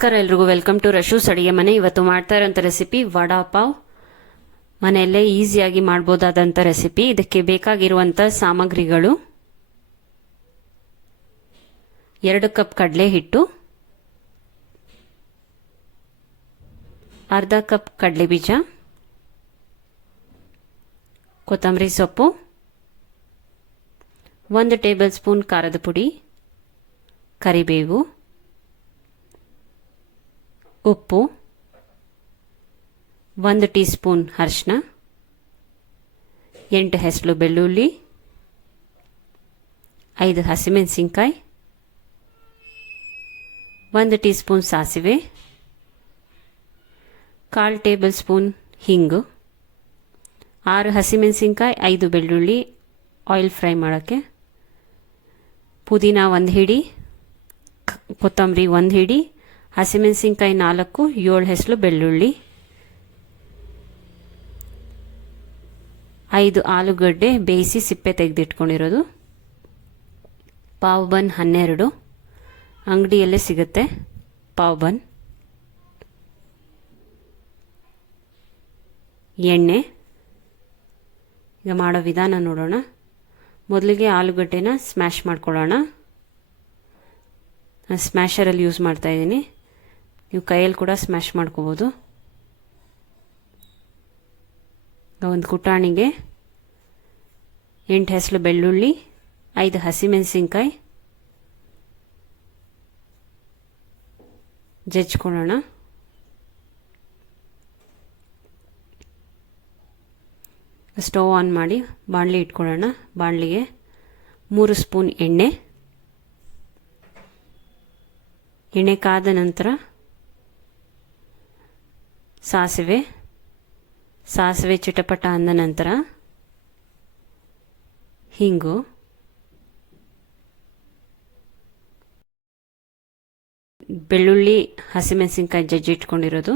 ನಮಸ್ಕಾರ ಎಲ್ರಿಗೂ, welcome to ರಶೂಸ್ ಅಡಿಗೆ ಮನೆ. ಇವತ್ತು ಮಾಡ್ತಾ ಇರೋಂಥ ರೆಸಿಪಿ ವಡಾ ಪಾವ್. ಮನೆಯಲ್ಲೇ ಈಸಿಯಾಗಿ ಮಾಡ್ಬೋದಾದಂಥ ರೆಸಿಪಿ. ಇದಕ್ಕೆ ಬೇಕಾಗಿರುವಂಥ ಸಾಮಗ್ರಿಗಳು: 2 ಕಪ್ ಕಡಲೆ ಹಿಟ್ಟು, ಅರ್ಧ ಕಪ್ ಕಡಲೆ ಬೀಜ, ಕೊತ್ತಂಬರಿ ಸೊಪ್ಪು, 1 ಟೇಬಲ್ ಸ್ಪೂನ್ ಖಾರದ ಪುಡಿ, ಕರಿಬೇವು, ಉಪ್ಪು, 1 ಟೀ ಸ್ಪೂನ್ ಅರಿಶಿನ, 8 ಹೆಸರು ಬೆಳ್ಳುಳ್ಳಿ, 5 ಹಸಿಮೆಣಸಿನಕಾಯಿ, 1 ಟೀ ಸ್ಪೂನ್ ಸಾಸಿವೆ, 1/4 ಟೇಬಲ್ ಸ್ಪೂನ್ ಹಿಂಗು, 6 ಹಸಿಮೆಣಸಿನಕಾಯಿ, 5 ಬೆಳ್ಳುಳ್ಳಿ ಆಯಿಲ್ ಫ್ರೈ ಮಾಡೋಕ್ಕೆ, ಪುದೀನ 1 ಹಿಡಿ, ಕೊತ್ತಂಬರಿ 1 ಹಿಡಿ, ಹಸಿಮೆಣಸಿನಕಾಯಿ 4, 7 ಹೆಸರು ಬೆಳ್ಳುಳ್ಳಿ, 5 ಆಲೂಗಡ್ಡೆ ಬೇಯಿಸಿ ಸಿಪ್ಪೆ ತೆಗೆದಿಟ್ಕೊಂಡಿರೋದು, ಪಾವ್ ಬನ್ 12, ಅಂಗಡಿಯಲ್ಲೇ ಸಿಗುತ್ತೆ ಪಾವ್ ಬನ್, ಎಣ್ಣೆ. ಈಗ ಮಾಡೋ ವಿಧಾನ ನೋಡೋಣ. ಮೊದಲಿಗೆ ಆಲೂಗಡ್ಡೆನ ಸ್ಮ್ಯಾಶ್ ಮಾಡ್ಕೊಳ್ಳೋಣ. ನಾನು ಸ್ಮ್ಯಾಶರಲ್ಲಿ ಯೂಸ್ ಮಾಡ್ತಾ ಇದ್ದೀನಿ, ನೀವು ಕೈಯಲ್ಲಿ ಕೂಡ ಸ್ಮ್ಯಾಶ್ ಮಾಡ್ಕೋಬೋದು. ಒಂದು ಕುಟಾಣಿಗೆ 8 ಹೆಸರು ಬೆಳ್ಳುಳ್ಳಿ, 5 ಹಸಿಮೆಣಸಿನಕಾಯಿ ಜಜ್ಕೊಳ್ಳೋಣ. ಸ್ಟವ್ ಆನ್ ಮಾಡಿ ಬಾಣಲಿ ಇಟ್ಕೊಳ್ಳೋಣ. ಬಾಣಲಿಗೆ 3 ಸ್ಪೂನ್ ಎಣ್ಣೆ. ಎಣ್ಣೆ ಕಾದ ನಂತರ ಸಾಸಿವೆ ಚಿಟಪಟ ಅಂದ ನಂತರ ಹಿಂಗು, ಬೆಳ್ಳುಳ್ಳಿ ಹಸಿಮೆಣಸಿನಕಾಯಿ ಜಜ್ಜಿ ಇಟ್ಕೊಂಡಿರೋದು,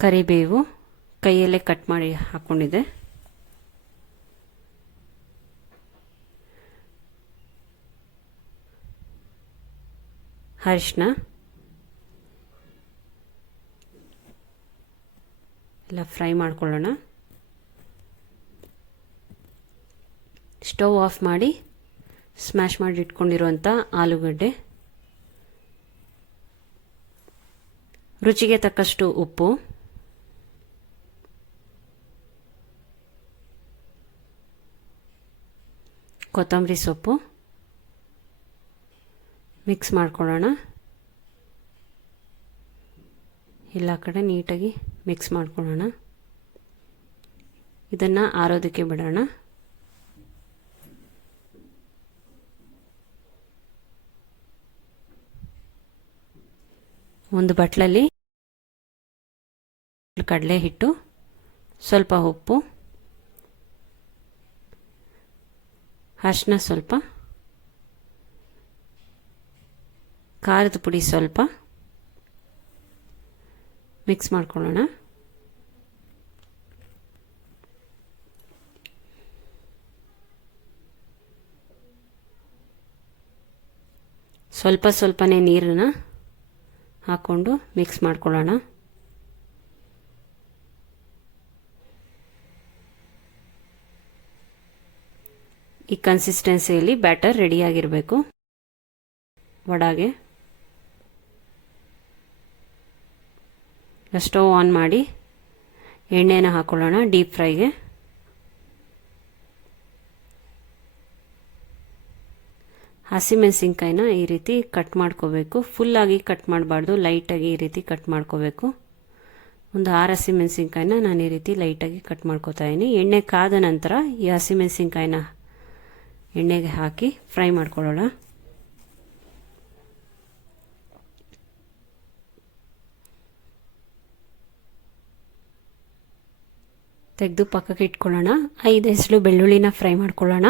ಕರಿಬೇವು ಕೈಯಲ್ಲೇ ಕಟ್ ಮಾಡಿ ಹಾಕ್ಕೊಂಡಿದ್ದೆ, ಅರಿಶಿನ ಎಲ್ಲ ಫ್ರೈ ಮಾಡ್ಕೊಳ್ಳೋಣ. ಸ್ಟವ್ ಆಫ್ ಮಾಡಿ ಸ್ಮ್ಯಾಶ್ ಮಾಡಿ ಇಟ್ಕೊಂಡಿರುವಂಥ ಆಲೂಗಡ್ಡೆ, ರುಚಿಗೆ ತಕ್ಕಷ್ಟು ಉಪ್ಪು, ಕೊತ್ತಂಬರಿ ಸೊಪ್ಪು ಮಿಕ್ಸ್ ಮಾಡ್ಕೊಳ್ಳೋಣ. ಎಲ್ಲ ಕಡೆ ನೀಟಾಗಿ ಮಿಕ್ಸ್ ಮಾಡ್ಕೊಳ್ಳೋಣ. ಇದನ್ನು ಆರೋದಕ್ಕೆ ಬಿಡೋಣ. ಒಂದು ಬಟ್ಲಲ್ಲಿ ಕಡಲೆ ಹಿಟ್ಟು, ಸ್ವಲ್ಪ ಉಪ್ಪು, ಅರಿಶಿನ ಸ್ವಲ್ಪ, ಖಾರದ ಪುಡಿ ಸ್ವಲ್ಪ ಮಿಕ್ಸ್ ಮಾಡ್ಕೊಳ್ಳೋಣ. ಸ್ವಲ್ಪನೇ ನೀರನ್ನು ಹಾಕ್ಕೊಂಡು ಮಿಕ್ಸ್ ಮಾಡ್ಕೊಳ್ಳೋಣ. ಈ ಕನ್ಸಿಸ್ಟೆನ್ಸಿಯಲ್ಲಿ ಬ್ಯಾಟರ್ ರೆಡಿಯಾಗಿರಬೇಕು ವಡಾಗೆ. ಸ್ಟವ್ ಆನ್ ಮಾಡಿ ಎಣ್ಣೆನ ಹಾಕೊಳ್ಳೋಣ ಡೀಪ್ ಫ್ರೈಗೆ. ಹಸಿಮೆಣಸಿನ್ಕಾಯಿನ ಈ ರೀತಿ ಕಟ್ ಮಾಡ್ಕೋಬೇಕು. ಫುಲ್ಲಾಗಿ ಕಟ್ ಮಾಡಬಾರ್ದು, ಲೈಟಾಗಿ ಈ ರೀತಿ ಕಟ್ ಮಾಡ್ಕೋಬೇಕು. ಒಂದು 6 ಹಸಿಮೆಣಸಿನ್ಕಾಯಿನ ನಾನು ಈ ರೀತಿ ಲೈಟಾಗಿ ಕಟ್ ಮಾಡ್ಕೋತಾ ಇದ್ದೀನಿ. ಎಣ್ಣೆ ಕಾದ ನಂತರ ಈ ಹಸಿಮೆಣಸಿನ್ಕಾಯಿನ ಎಣ್ಣೆಗೆ ಹಾಕಿ ಫ್ರೈ ಮಾಡ್ಕೊಳ್ಳೋಣ. ತೆಗೆದು ಪಕ್ಕಕ್ಕೆ ಇಟ್ಕೊಳ್ಳೋಣ. 5 ಹೆಸರು ಬೆಳ್ಳುಳ್ಳಿನ ಫ್ರೈ ಮಾಡ್ಕೊಳ್ಳೋಣ.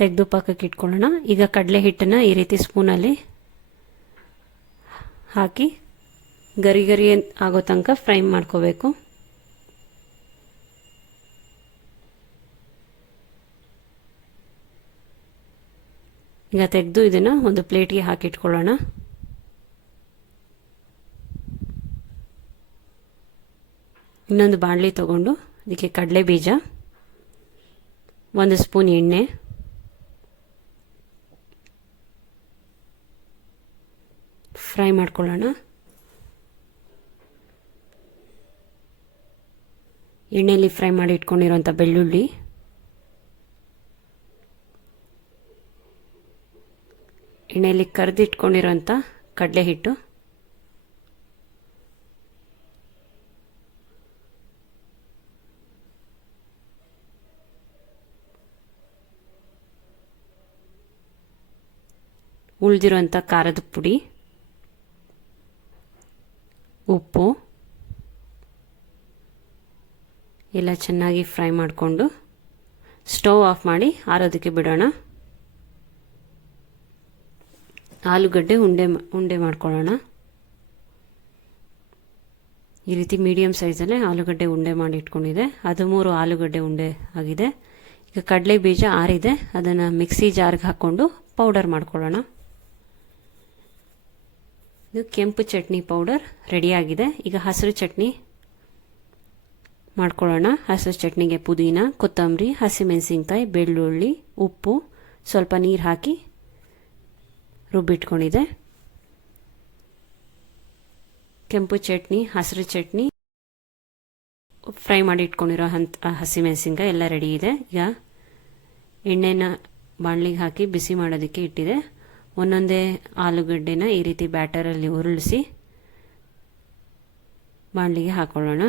ತೆಗೆದು ಪಕ್ಕಕ್ಕೆ ಇಟ್ಕೊಳ್ಳೋಣ. ಈಗ ಕಡಲೆ ಹಿಟ್ಟನ್ನು ಈ ರೀತಿ ಸ್ಪೂನಲ್ಲಿ ಹಾಕಿ ಗರಿ ಗರಿ ಆಗೋ ತನಕ ಫ್ರೈ ಮಾಡ್ಕೋಬೇಕು. ಈಗ ತೆಗೆದು ಇದನ್ನು ಒಂದು ಪ್ಲೇಟ್ಗೆ ಹಾಕಿಟ್ಕೊಳ್ಳೋಣ. ಇನ್ನೊಂದು ಬಾಣಲಿ ತಗೊಂಡು ಅದಕ್ಕೆ ಕಡಲೆ ಬೀಜ, 1 ಸ್ಪೂನ್ ಎಣ್ಣೆ, ಫ್ರೈ ಮಾಡ್ಕೊಳ್ಳೋಣ. ಎಣ್ಣೆಯಲ್ಲಿ ಫ್ರೈ ಮಾಡಿ ಇಟ್ಕೊಂಡಿರೋಂಥ ಬೆಳ್ಳುಳ್ಳಿ, ಎಣ್ಣೆಯಲ್ಲಿ ಕರೆದಿಟ್ಕೊಂಡಿರೋಂಥ ಕಡಲೆ ಹಿಟ್ಟು, ಉಳಿದಿರೋಂಥ ಖಾರದ ಪುಡಿ, ಉಪ್ಪು ಎಲ್ಲ ಚೆನ್ನಾಗಿ ಫ್ರೈ ಮಾಡಿಕೊಂಡು ಸ್ಟವ್ ಆಫ್ ಮಾಡಿ ಆರೋದಕ್ಕೆ ಬಿಡೋಣ. ಆಲೂಗಡ್ಡೆ ಉಂಡೆ ಮಾಡ್ಕೊಳ್ಳೋಣ. ಈ ರೀತಿ ಮೀಡಿಯಮ್ ಸೈಜಲ್ಲೇ ಆಲೂಗಡ್ಡೆ ಉಂಡೆ ಮಾಡಿ ಇಟ್ಕೊಂಡಿದೆ. 13 ಆಲೂಗಡ್ಡೆ ಉಂಡೆ ಆಗಿದೆ. ಈಗ ಕಡಲೆ ಬೀಜ ಆರಿದೆ, ಅದನ್ನು ಮಿಕ್ಸಿ ಜಾರ್ಗೆ ಹಾಕ್ಕೊಂಡು ಪೌಡರ್ ಮಾಡ್ಕೊಳ್ಳೋಣ. ಇದು ಕೆಂಪು ಚಟ್ನಿ ಪೌಡರ್ ರೆಡಿಯಾಗಿದೆ. ಈಗ ಹಸಿರು ಚಟ್ನಿ ಮಾಡ್ಕೊಳ್ಳೋಣ. ಹಸಿರು ಚಟ್ನಿಗೆ ಪುದೀನ, ಕೊತ್ತಂಬರಿ, ಹಸಿಮೆಣಸಿನ್ಕಾಯಿ, ಬೆಳ್ಳುಳ್ಳಿ, ಉಪ್ಪು, ಸ್ವಲ್ಪ ನೀರು ಹಾಕಿ ರುಬ್ಬಿಟ್ಕೊಂಡಿದೆ. ಕೆಂಪು ಚಟ್ನಿ, ಹಸಿರು ಚಟ್ನಿ, ಫ್ರೈ ಮಾಡಿ ಇಟ್ಕೊಂಡಿರೋ ಹಸಿಮೆಣಸಿನ್ಕಾಯಿ ಎಲ್ಲ ರೆಡಿ ಇದೆ. ಈಗ ಎಣ್ಣೆನ ಬಾಣಲಿಗೆ ಹಾಕಿ ಬಿಸಿ ಮಾಡೋದಕ್ಕೆ ಇಟ್ಟಿದೆ. ಒಂದೊಂದೇ ಆಲೂಗಡ್ಡೆನ ಈ ರೀತಿ ಬ್ಯಾಟರಲ್ಲಿ ಉರುಳಿಸಿ ಬಾಣಲಿಗೆ ಹಾಕೊಳ್ಳೋಣ.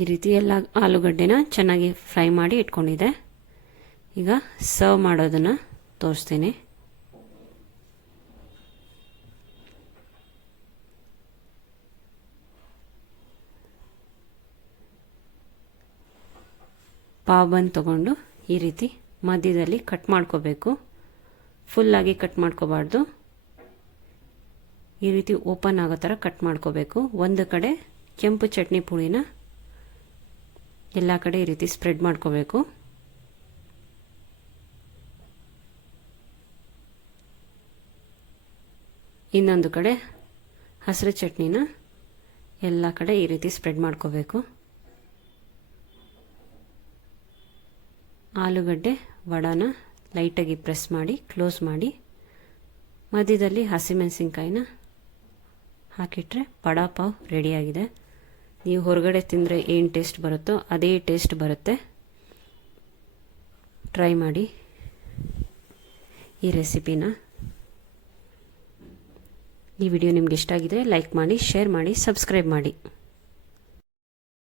ಈ ರೀತಿ ಎಲ್ಲ ಆಲೂಗಡ್ಡೆನ ಚೆನ್ನಾಗಿ ಫ್ರೈ ಮಾಡಿ ಇಟ್ಕೊಂಡಿದೆ. ಈಗ ಸರ್ವ್ ಮಾಡೋದನ್ನು ತೋರಿಸ್ತೀನಿ. ಪಾವ್ ಬನ್ ತಗೊಂಡು ಈ ರೀತಿ ಮಧ್ಯದಲ್ಲಿ ಕಟ್ ಮಾಡ್ಕೋಬೇಕು. ಫುಲ್ಲಾಗಿ ಕಟ್ ಮಾಡ್ಕೋಬಾರ್ದು. ಈ ರೀತಿ ಓಪನ್ ಆಗೋ ಥರ ಕಟ್ ಮಾಡ್ಕೋಬೇಕು. ಒಂದು ಕಡೆ ಕೆಂಪು ಚಟ್ನಿ ಪುಡಿನ ಎಲ್ಲ ಕಡೆ ಈ ರೀತಿ ಸ್ಪ್ರೆಡ್ ಮಾಡ್ಕೋಬೇಕು. ಇನ್ನೊಂದು ಕಡೆ ಹಸಿರು ಚಟ್ನಿನ ಎಲ್ಲ ಕಡೆ ಈ ರೀತಿ ಸ್ಪ್ರೆಡ್ ಮಾಡ್ಕೋಬೇಕು. ಆಲೂಗಡ್ಡೆ ವಡಾನ ಲೈಟಾಗಿ ಪ್ರೆಸ್ ಮಾಡಿ ಕ್ಲೋಸ್ ಮಾಡಿ ಮಧ್ಯದಲ್ಲಿ ಹಸಿಮೆಣಸಿನ್ಕಾಯಿನ ಹಾಕಿಟ್ರೆ ವಡಾ ಪಾವ್ ರೆಡಿಯಾಗಿದೆ. ನೀವು ಹೊರಗಡೆ ತಿಂದರೆ ಏನು ಟೇಸ್ಟ್ ಬರುತ್ತೋ ಅದೇ ಟೇಸ್ಟ್ ಬರುತ್ತೆ. ಟ್ರೈ ಮಾಡಿ ಈ ರೆಸಿಪಿನ. ಈ ವಿಡಿಯೋ ನಿಮ್ಗೆ ಇಷ್ಟ ಆಗಿದೆ ಲೈಕ್ ಮಾಡಿ, ಶೇರ್ ಮಾಡಿ, ಸಬ್ಸ್ಕ್ರೈಬ್ ಮಾಡಿ.